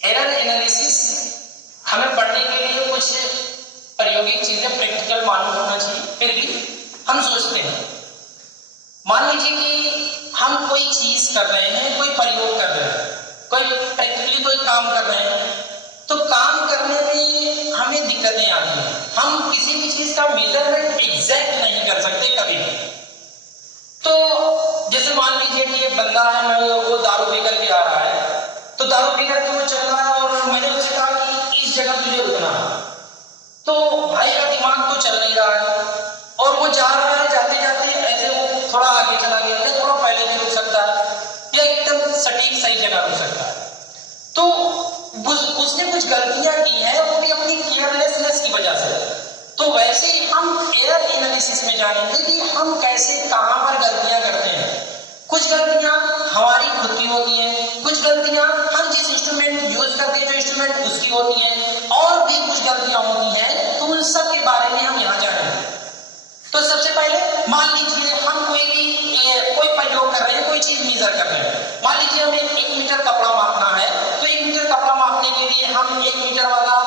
Error analysis हमें पढ़ने के लिए कुछ प्रायोगिक चीजें प्रैक्टिकल मालूम होना चाहिए, फिर भी हम सोचते हैं, मान लीजिए कि हम कोई चीज कर रहे हैं, कोई प्रयोग कर रहे हैं, कोई प्रैक्टिकली कोई काम कर रहे हैं, तो काम करने में हमें दिक्कतें आती हैं। हम किसी भी चीज का मेजरमेंट एग्जैक्ट नहीं कर सकते कभी भी। तो जैसे मान लीजिए कि एक बंदा है, वो दारू पी करके आ रहा है, तो दारू पी करके वो चल रहा है और मैंने उससे कहा कि इस जगह तुझे रुकना है, तो भाई का दिमाग तो चल नहीं रहा है और वो जा रहा है, जाते जाते ऐसे वो थोड़ा आगे चला गया या थोड़ा पहले भी रुक सकता है या एकदम सटीक सही जगह रुक सकता है। तो उसने कुछ गलतियां की हैं, वो भी अपनी केयरलेसनेस की वजह से। तो वैसे ही हम एरर एनालिसिस में जानेंगे कि हम कैसे कहां पर गलतियां करते हैं। कुछ गलतियां हमारी खुद की होती हैं, कुछ गलतियां हम जिस इंस्ट्रूमेंट यूज करते हैं, जो इंस्ट्रूमेंट उसकी होती हैं, और भी कुछ गलतियां होती हैं। तो उन सब के बारे में हम यहाँ जानेंगे। तो सबसे पहले मान लीजिए हम कोई प्रयोग कर रहे हैं, कोई चीज मेजर कर रहे हैं। मान लीजिए हमें 1 मीटर कपड़ा मापना है, तो 1 मीटर कपड़ा मापने के लिए हम 1 मीटर वाला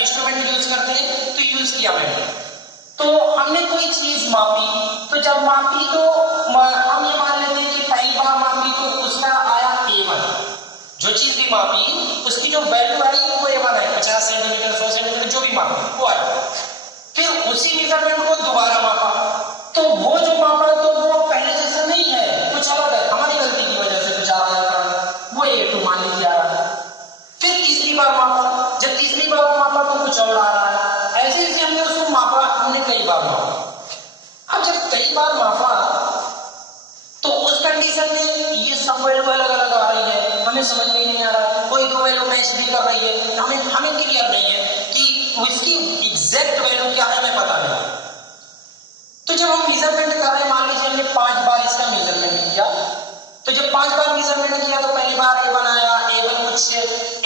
इंस्ट्रूमेंट यूज करते हैं। तो यूज किया मैंने, तो हमने कोई चीज मापी, तो जब मापी तो हम ये मान लेते हैं कि पहली बार मापी तो उसका आया A1। जो चीज भी मापी उसकी जो वैल्यू आई वो A1 है, 50 सेंटीमीटर 100 सेंटीमीटर जो भी मापी वो आया। फिर उसी मेजरमेंट को दोबारा मापा, तो वो जो मापा तो वो पहले जैसा नहीं है, कुछ अलग है, हमारी गलती की वजह से कुछ आ रहा था, वो A2 मान लीजिए आ रहा है। फिर तीसरी बार मापा, जब तीसरी बार मापा तो कुछ और आ रहा है। ऐसे ऐसे हमने उसको मापा, हमने कई बार मापा। अब जब कई बार मापा तो उस कंडीशन में ये सब वैल्यू अलग अलग आ रही है, हमें समझ में नहीं आ रहा। कोई दो वैल्यू मैच भी कर रही है, हमें क्लियर नहीं है कि उसकी एग्जैक्ट वैल्यू क्या है, हमें पता नहीं। तो जब हम मेजरमेंट कर रहे हैं, मान लीजिए हमने 5 बार इसका मेजरमेंट किया, तो जब 5 बार मेजरमेंट किया तो पहली बार A1 आया, A1 कुछ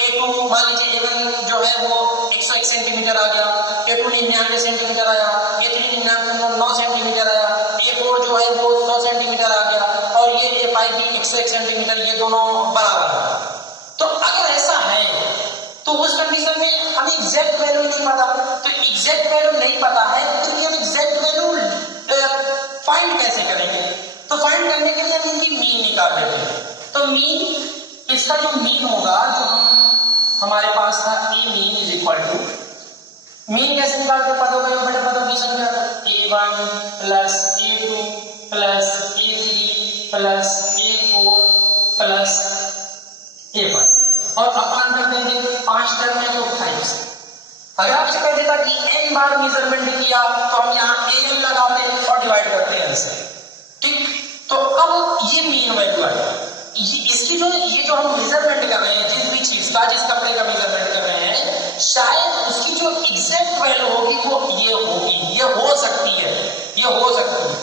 A2 मान लीजिए A1 जो है वो 101 सेंटीमीटर आ गया, A2 99 सेंटीमीटर आया, A3 99 सेंटीमीटर आया, A4 जो है वो 100 सेंटीमीटर आ गया, और ये A5 भी 101 सेंटीमीटर, ये दोनों बराबर है। तो अगर ऐसा है तो उस कंडीशन में हमें एग्जैक्ट वैल्यू नहीं पता। तो एग्जैक्ट वैल्यू नहीं पता है तो हम एग्जैक्ट वैल्यू फाइंड कैसे करेंगे? तो फाइंड करने के लिए हम इनकी मीन निकाल लेते हैं। तो मीन, इसका जो मीन होगा, जो हमारे पास था A mean is equal to, mean कैसे निकालते हैं? पदों का बड़े पदों की संख्या, A1 plus A2 plus A3 plus A4 plus A5 और अपान कर देंगे 5 टर्म में तो 5 से। अगर आपसे कह देता कि n बार मेजरमेंट किया तो हम यहाँ an लगाते और डिवाइड करते हैं से, ठीक। तो अब ये मीन वैल्यू है, इसकी ये जो हम मेजरमेंट कर रहे हैं, जिस भी चीज का, जिस कपड़े का मेजरमेंट कर रहे हैं, शायद उसकी जो एग्जैक्ट वैल्यू होगी वो ये होगी, ये हो सकती है, ये हो सकती है,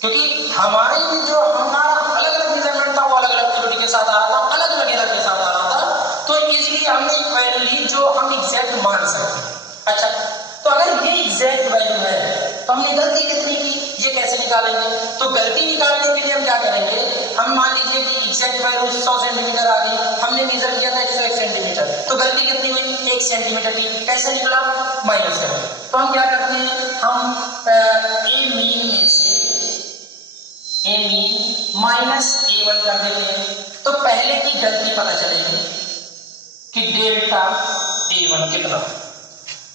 क्योंकि हमारे में जो हमारा अलग अलग मेजरमेंट था वो अलग अलग त्रुटि के साथ आ रहा था, अलग अलग एरर के साथ आ रहा था। तो इसलिए हमने एक वैल्यू ली जो हम एग्जैक्ट मान सकते हैं। अच्छा, तो अगर ये एग्जैक्ट वैल्यू है तो हमने गलती कितनी की, ये कैसे निकालेंगे? तो गलती निकालने के लिए हम क्या करेंगे, हम मान लीजिए कि एग्जैक्ट वैल्यू 100 सेंटीमीटर आ गई, हमने मेजर किया था 101 सेंटीमीटर, तो गलती कितनी हुई? 1 सेंटीमीटर की। कैसे निकला? माइनस करके। तो हम क्या करते हैं, हम A मीन में से A मीन माइनस A1 कर देते हैं। तो पहले की गलती पता चलेगी कि डेल्टा A1 कितना।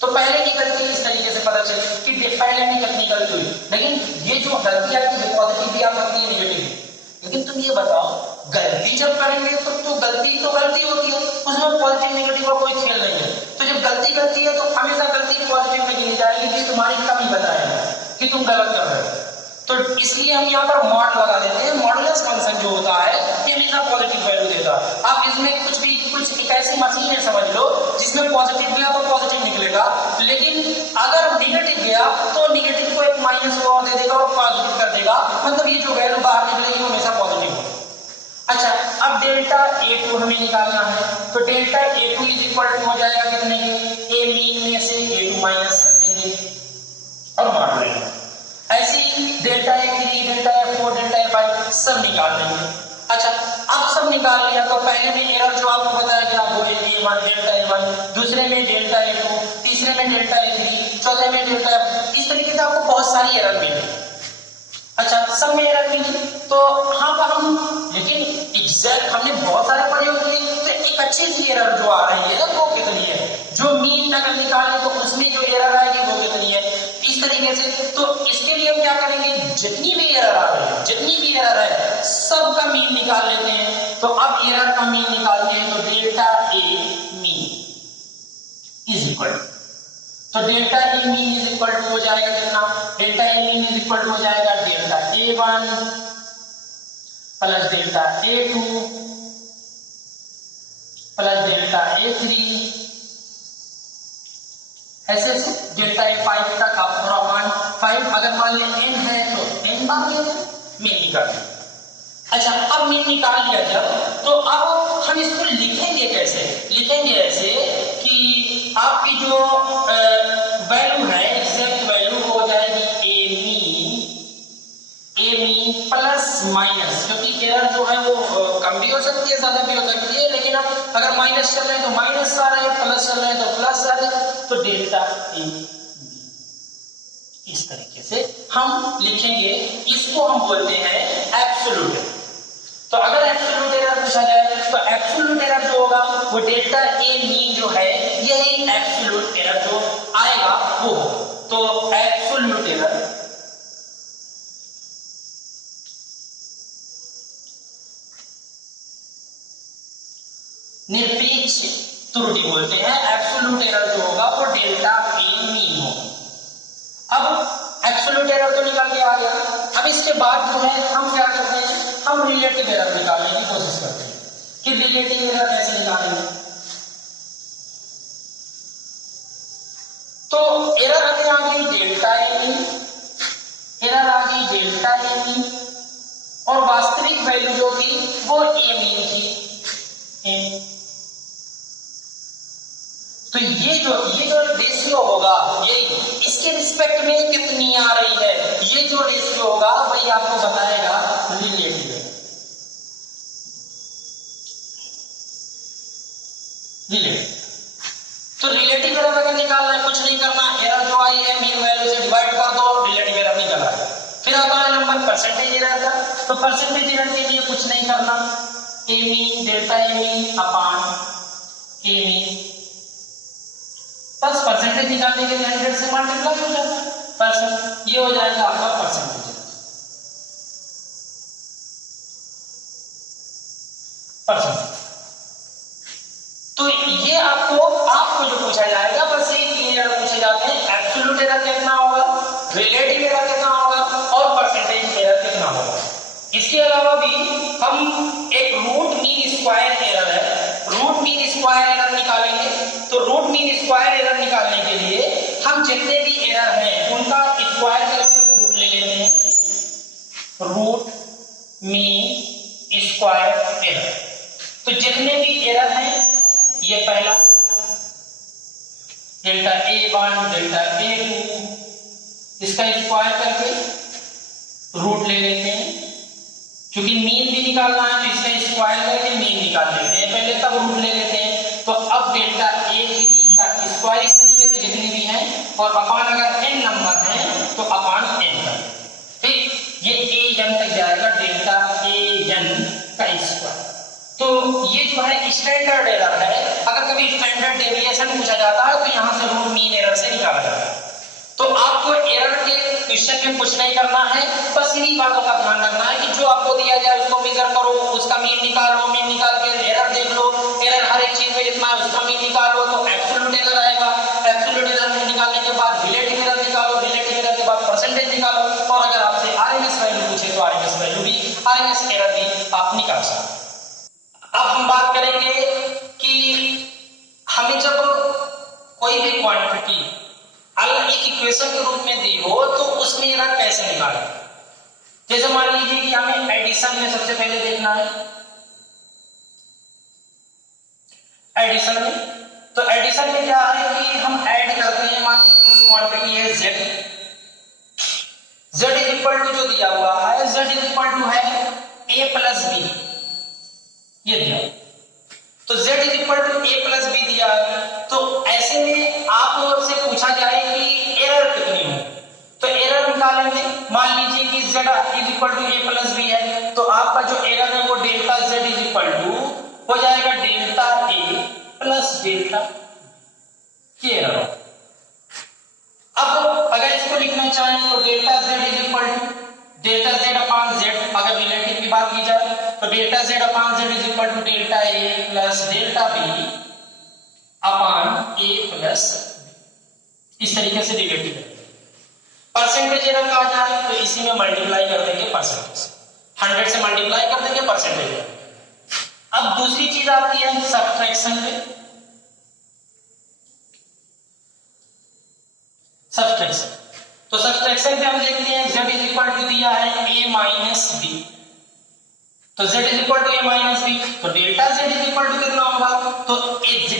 तो पहले की गलती इस तरीके से पता चली कि पहले में कितनी गलती हुई। लेकिन ये जो गलती आएगी ये पॉजिटिव भी आ सकती है, नेगेटिव भी। लेकिन तुम ये बताओ, गलती जब करेंगे तो गलती होती है, उसमें पॉजिटिव नेगेटिव का कोई खेल नहीं है। तो जब गलती है तो हमेशा गलती पॉजिटिव में गिनी जाएगी कि तुम्हारी कमी बताएगा कि तुम गलत कर रहे हो। तो इसलिए हम यहाँ पर मॉड लगा देते हैं। मॉडुलस फंक्शन जो होता है ये हमेशा पॉजिटिव वैल्यू देता है। आप इसमें कुछ एक ऐसी मशीन है समझ लो जिसमें पॉजिटिव गया तो पॉजिटिव निकलेगा, लेकिन अगर निगेटिव गया तो निगेटिव को एक माइनस और दे देगा और पॉजिटिव कर देगा, मतलब ये जो वैल्यू बाहर निकलेगी वो हमेशा पॉजिटिव होगी। अच्छा, अब डेल्टा A2 हमें निकालना है, तो delta A2 is equal to हो जाएगा कितने के? A मीन में से A2 माइनस कर देंगे और मान लेंगे। ऐसे ही delta A3, delta A4, delta A5 सब निकाल देंगे। अच्छा, अब सब निकाल लिया तो पहले में एरर जो आपको बताया गया वो A1 डेल्टा A1, दूसरे में डेल्टा A2, तीसरे में डेल्टा A3, चौथे में डेल्टा, इस तरीके से आपको बहुत सारी एरर मिली। अच्छा, सब में एरर मिली तो हाँ हम, लेकिन एग्जैक्ट हमने बहुत सारे प्रयोग किए तो एक अच्छी सी एरर जो आ रही है वो कितनी है, जो मीन अगर निकालें तो उसमें जो एरर आएगी वो कितनी है, इस तरीके से। तो इसके लिए हम क्या करेंगे, जितनी भी एरर आ रही है, जितनी भी एरर है सबका मीन निकाल लेते हैं। तो अब एरर का मीन निकालते हैं तो delta A mean is equal, तो delta A mean is equal to हो जाएगा कितना, delta A mean is equal to हो जाएगा delta A1 plus delta A2 plus delta A3 ऐसे डेल्टा A5 तक आप थोड़ा मान 5, अगर मान लें n है तो n बार ले लें, मीन निकाल लें। अच्छा, अब मीन निकाल लिया जब, तो अब हम इसको लिखेंगे कैसे, लिखेंगे ऐसे कि आपकी जो वैल्यू है एग्जैक्ट वैल्यू हो जाएगी ए मीन प्लस माइनस, क्योंकि एरर जो है वो कम भी हो सकती है ज्यादा भी हो सकती है, लेकिन अब अगर माइनस चल रहे हैं तो माइनस आ रहा है, प्लस चल रहे हैं तो प्लस आ रहा है, तो डेल्टा ए, इस तरीके से हम लिखेंगे। इसको हम बोलते हैं एब्सोल्यूट। तो अगर एब्सोल्यूट एरर पूछा जाए तो एब्सोल्यूट एरर जो होगा वो डेल्टा ए मीन जो है यही एब्सोल्यूट एरर जो आएगा वो। तो एब्सोल्यूट एरर निरपेक्ष त्रुटि बोलते हैं, एब्सोल्यूट एरर जो होगा वो डेल्टा ए मीन हो। अब एब्सोल्यूट एरर तो निकाल के आ गया, अब इसके बाद जो है हम क्या करते हैं, हम रिलेटिव एरर निकालने की कोशिश करते हैं कि रिलेटिव एरर कैसे निकालेंगे। तो एरर अगर आ गई डेल्टा ए मीन, एरर आ गई डेल्टा ए मीन, और वास्तविक वैल्यू जो थी वो ए मीन थी, ए। तो ये जो रेशियो होगा ये इसके रिस्पेक्ट में कितनी आ रही है, ये जो रेशियो होगा वही आपको बताएगा रिलेटिव एरर। तो रिलेटिव एरर अगर निकालना है कुछ नहीं करना, एरर जो आई है मीन वैल्यू से डिवाइड कर दो, रिलेटिव एरर निकल आएगा। फिर आता है नंबर परसेंटेज एरर का, तो परसेंटेज एरर के लिए कुछ नहीं करना, ए mean delta A mean upon A mean, बस परसेंटेज निकालने के लिए 100 से मल्टीप्लाई हो जाता है परसेंट, ये हो जाएगा आपका परसेंटेज। तो ये आपको जो पूछा जाएगा बस ये तीन एरर पूछे जाते हैं, एब्सोल्यूट एरर कितना होगा, रिलेटिव एरर कितना होगा और परसेंटेज एरर कितना होगा। इसके अलावा भी हम एक रूट मीन स्क्वायर एरर है, रूट मीन स्क्वायर एरर निकालेंगे। तो रूट मीन स्क्वायर एरर निकालने के लिए हम जितने भी एरर हैं उनका स्क्वायर करके रूट ले लेते हैं, रूट मीन स्क्वायर एरर। तो जितने भी एरर हैं ये पहला डेल्टा A1 डेल्टा A2 इसका स्क्वायर करके रूट ले लेते हैं, क्योंकि मीन भी निकालना है तो इसका स्क्वायर करके मीन निकाल लेते हैं पहले, तब रूट ले लेते हैं। तो अब डेल्टा A3 का स्क्वायर इस तरीके से जितनी भी है, और अपान अगर n नंबर है तो अपान n का, ठीक, ये an तक जाएगा डेल्टा an का स्क्वायर। तो ये जो है स्टैंडर्ड एरर है, अगर कभी स्टैंडर्ड डेविएशन पूछा जाता है तो यहाँ से रूट मीन एरर से निकाला जाता है। तो आपको एरर के क्वेश्चन में कुछ नहीं करना है, बस इन्हीं बातों का ध्यान रखना है कि जो आपको दिया जाए उसको मेजर करो, उसका मीन निकालो, मीन निकाल के एरर देख लो, एरर हर एक चीज में जितना है उसका मीन निकालो, तो एब्सोल्यूट एरर आएगा। एब्सोल्यूट एरर निकालने के बाद रिलेटिव एरर निकालो, रिलेटिव एरर के बाद परसेंटेज निकालो, और अगर आपसे आरएमएस वैल्यू पूछे तो आरएमएस वैल्यू भी, आरएमएस एरर भी आप निकाल सकते। अब हम बात करेंगे कि हमें जब कोई भी क्वांटिटी एक इक्वेशन के रूप में दी हो तो उसमें एरर कैसे निकालें। जैसे मान लीजिए कि हमें एडिशन में सबसे पहले देखना है, एडिशन में, तो एडिशन में क्या है कि हम ऐड करते हैं, मान लीजिए क्वांटिटी है z, z is equal to जो दिया हुआ है z इज इक्वल टू है a प्लस बी, ये दिया, तो z is equal to a plus B दिया है। तो ऐसे में आपसे पूछा जाए कि एरर कितनी है, तो एरर निकालेंगे। मान लीजिए कि z is equal to a plus B है, तो आपका जो एरर है वो delta z is equal to हो जाएगा डेल्टा a प्लस डेल्टा, ये एरर। अब अगर इसको लिखना चाहें तो delta z is equal to delta z upon z, अगर रिलेटिव की बात की जाए तो delta z upon z is equal to delta a plus delta b upon a plus, इस तरीके से रिलेटिव है। परसेंटेज एरर कहा जाए तो इसी में मल्टीप्लाई कर देंगे परसेंटेज, 100 से मल्टीप्लाई कर देंगे परसेंटेज। अब दूसरी चीज आती है सब्ट्रैक्शन पे, सब्ट्रैक्शन। तो सब्ट्रैक्शन पे हम देखते हैं z इज इक्वल टू दिया है a माइनस b, तो z is equal to a minus b, तो delta z is equal to कितना होगा, तो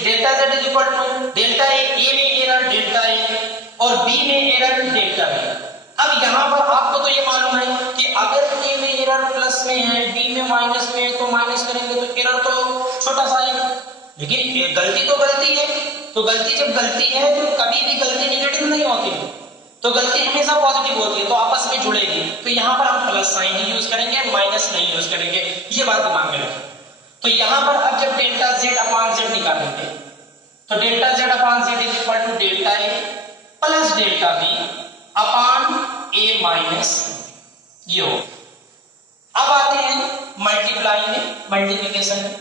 delta z is equal to delta a में एरर डेल्टा a और b में एरर डेल्टा b। अब यहाँ पर आपको तो ये मालूम है कि अगर a में एरर प्लस में है, b में माइनस में है, तो माइनस करेंगे तो एरर तो छोटा सा है, लेकिन गलती तो गलती है। तो गलती जब गलती है तो कभी भी गलती नेगेटिव नहीं होती, तो गलती हमेशा पॉजिटिव होती है, तो आपस में जुड़ेगी। तो यहाँ पर हम प्लस साइन ही यूज करेंगे, माइनस नहीं यूज करेंगे, ये बात दिमाग में रखें। तो यहाँ पर अब जब डेल्टा z अपान z निकालेंगे तो delta z upon z is equal to delta a plus delta b upon a minus ये हो। अब आते हैं मल्टीप्लाई में, मल्टीप्लिकेशन में।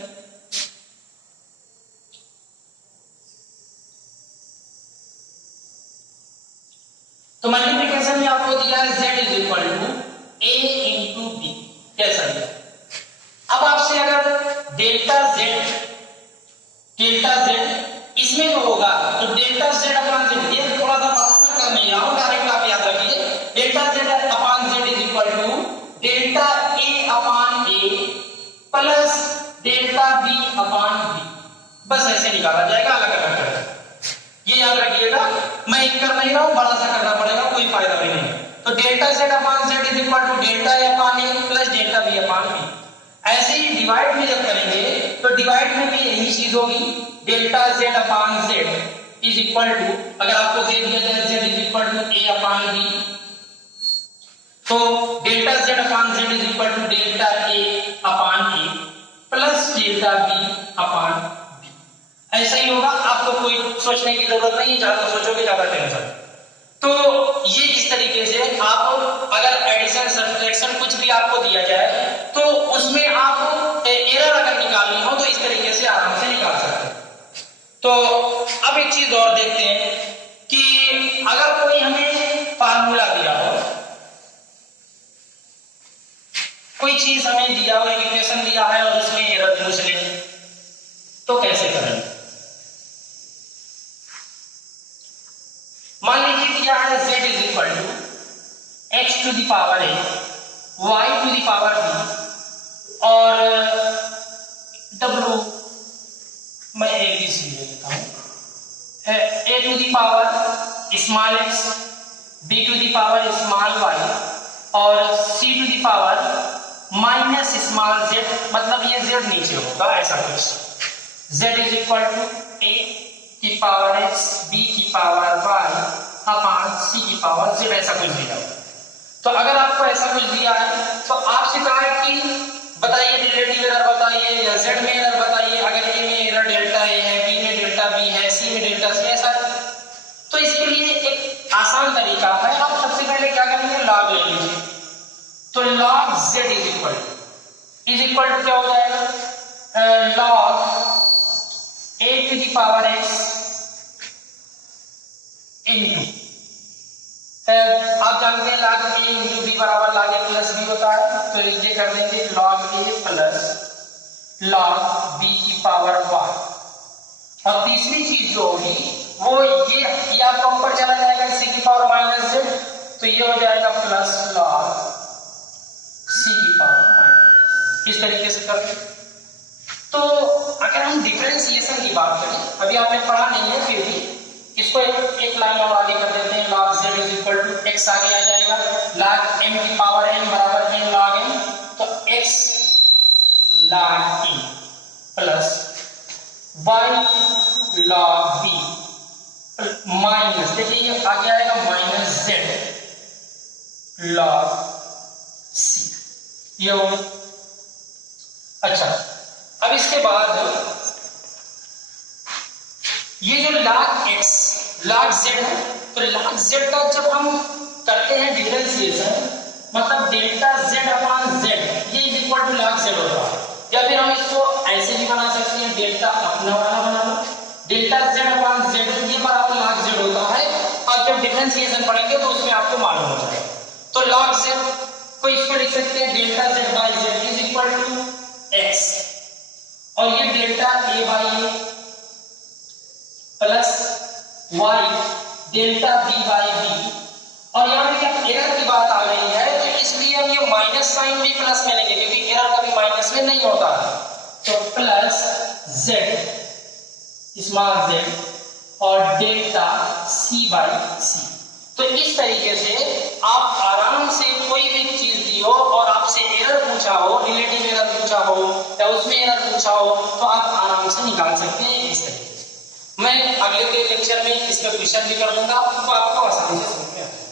तो मल्टीप्लिकेशन में आपको दिया है z is equal to a into B, कैसा है। अब आपसे अगर डेल्टा z इसमें जो होगा तो डेल्टा z अपान z, ये थोड़ा सा बात कर नहीं रहा हूं, डायरेक्ट आप याद रखिए delta z upon z is equal to delta a upon a plus delta b upon b, बस ऐसे निकाला जाएगा अलग अलग करके। ये याद रखिएगा, मैं एक कर नहीं रहा हूं, बड़ा सा करना पड़ेगा, कोई फायदा भी नहीं। तो delta z upon z is equal to delta a upon a plus delta b upon b। ऐसे ही डिवाइड में जब करेंगे तो डिवाइड में भी यही चीज होगी, delta z upon z is equal to, अगर आपको दे दिया जाए z is equal to a upon b, तो delta z upon z is equal to delta a upon a plus delta b upon b। ऐसा ही होगा, आपको कोई सोचने की जरूरत नहीं है, ज्यादा सोचोगे ज्यादा टेंशन। तो ये इस तरीके से आप अगर एडिशन सब्ट्रैक्शन कुछ भी आपको दिया जाए तो उसमें आप एरर अगर निकालनी हो तो इस तरीके से आराम से निकाल सकते हैं। तो अब एक चीज और देखते हैं कि अगर कोई हमें फार्मूला दिया हो, कोई चीज हमें दिया हो, इक्वेशन दिया है और उसमें एरर पूछ ले, तो कैसे करें। मान लीजिए दिया है z is equal to x to the power a y to the power b और w मैं एक ही चीज लेता हूं, a to the power small x, b to the power small y और c to the power minus small z, मतलब ये z नीचे होगा ऐसा कुछ। z is equal to a की पावर x, b की पावर y अपान c की पावर z, ऐसा कुछ दिया। तो अगर आपको ऐसा कुछ दिया है तो आपसे कहा है कि बताइए रिलेटिव एरर बताइए या z में एरर बताइए। अगर a में एरर डेल्टा a है, b में डेल्टा b है, c में डेल्टा c है सर, तो इसके लिए एक आसान तरीका है, आप सबसे पहले क्या करेंगे लॉग ले लीजिए। तो log z is equal to क्या हो जाएगा, log a to the power x into, आप जानते हैं log a इंटू b बराबर log a प्लस b होता है, तो ये कर देंगे log a plus log b की पावर y। और तीसरी चीज जो होगी वो ये आपका ऊपर चला जाएगा c की पावर माइनस z, तो ये हो जाएगा प्लस log c की पावर माइनस, इस तरीके से कर। तो अगर हम डिफरेंशिएशन की बात करें, अभी आपने पढ़ा नहीं है फिर भी इसको एक लाइन और आगे कर देते हैं, log z is equal to x आगे आ जाएगा, log m की पावर n बराबर n log m, तो x log m plus y log b minus, देखिए ये आगे आएगा माइनस z log c, ये हो। अच्छा, अब इसके बाद ये जो log x log z है, तो log z का जब हम करते हैं डिफरेंशिएशन, मतलब डेल्टा z अपॉन z ये is equal to log z होता है। या फिर हम इसको ऐसे भी बना सकते हैं, डेल्टा अपना वाला बना लो, डेल्टा z अपॉन z ये बराबर log z होता है। और जब डिफरेंशिएशन पढ़ेंगे तो उसमें आपको मालूम हो जाएगा। तो log z को इसको लिख सकते हैं delta z by z is equal to x, और ये delta a by a plus y delta b by b, और यहाँ पे क्या एरर की बात आ गई है तो इसलिए हम ये माइनस साइन भी प्लस में लेंगे, क्योंकि एरर कभी माइनस में नहीं होता है। तो प्लस z स्मॉल z और डेल्टा c बाई c। तो इस तरीके से आप आराम से कोई भी चीज दी हो और आपसे एरर पूछा हो, रिलेटिव एरर पूछा हो या उसमें एरर पूछा हो, तो आप आराम से निकाल सकते हैं इस तरीके से। मैं अगले के लेक्चर में इसका क्वेश्चन भी कर दूंगा, तो आपको आसानी से समझ में आ जाएगा।